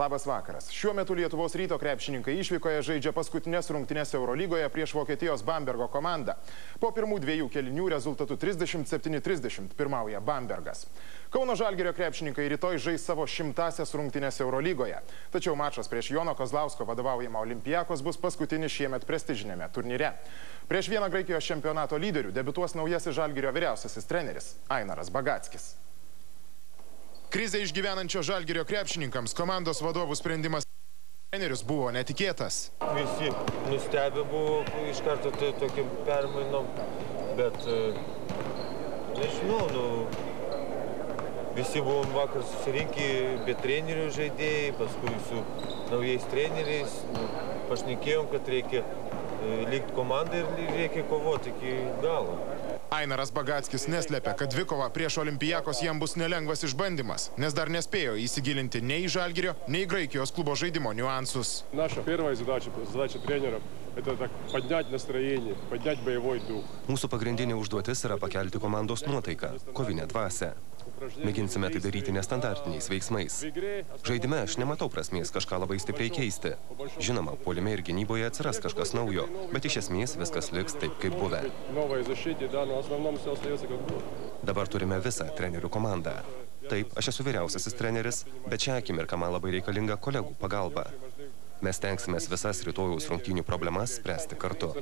Labas vakaras. Šiuo metu Lietuvos Ryto krepšininkai išvykoje žaidžia paskutinės rungtynes Eurolygoje prieš Vokietijos Bambergo komandą. Po pirmų dviejų kėlinių rezultatu 37-30 pirmauja Bambergas. Kauno Žalgirio krepšininkai rytoj žais savo 100-asias rungtynes Eurolygoje. Tačiau mačas prieš Jono Kozlausko vadovaujamą Olympiakos bus paskutinis šiemet prestižinėme turnyre. Prieš vieną Graikijos čempionato lyderių debiutuos naujasis Žalgirio vyriausiasis treneris Ainaras Bagackis. Krizę išgyvenančio Žalgirio krepšininkams komandos vadovų sprendimas trenerius buvo netikėtas. Visi nustebę buvo iš karto tokiam permainom, bet nežinau, visi buvom vakar susirinkę be trenerių žaidėjai, paskui su naujais treneriais, pašnekėjom, kad reikia likti komandai ir reikia kovoti iki galo. Ainaras Bagackis neslėpia, kad dvikova prieš Olympiakos jam bus nelengvas išbandymas, nes dar nespėjo įsigilinti nei į Žalgirio, nei į Graikijos klubo žaidimo niuansus. Наша первая задача тренеров – это поднять настроение, поднять боевой дух. Mūsų pagrindinė užduotis yra pakelti komandos nuotaiką, kovinę dvasią. Mėginsime tai daryti nestandartiniais veiksmais. Žaidime aš nematau prasmės kažką labai stipriai keisti. Žinoma, puolime ir gynyboje atsiras kažkas naujo, bet iš esmės viskas liks taip, kaip buvę. Dabar turime visą trenerių komandą. Taip, aš esu vyriausiasis treneris, bet šią akimirką man labai reikalinga kolegų pagalba. Mes tenksimės visas rytojaus rungtynių problemas spręsti kartu.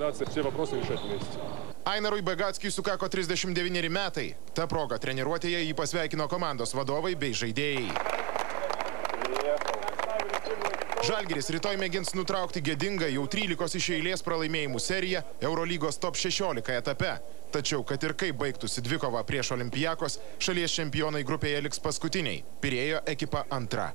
Ainarui Bagackiui sukako 39 metai. Ta proga treniruotėje jį pasveikino komandos vadovai bei žaidėjai. Žalgiris rytoj mėgins nutraukti gėdingą jau 13 iš eilės pralaimėjimų seriją Eurolygos top 16 etape. Tačiau, kad ir kaip baigtųsi dvikova prieš Olympiakos, šalies čempionai grupėje liks paskutiniai. Pirėjo ekipa antra.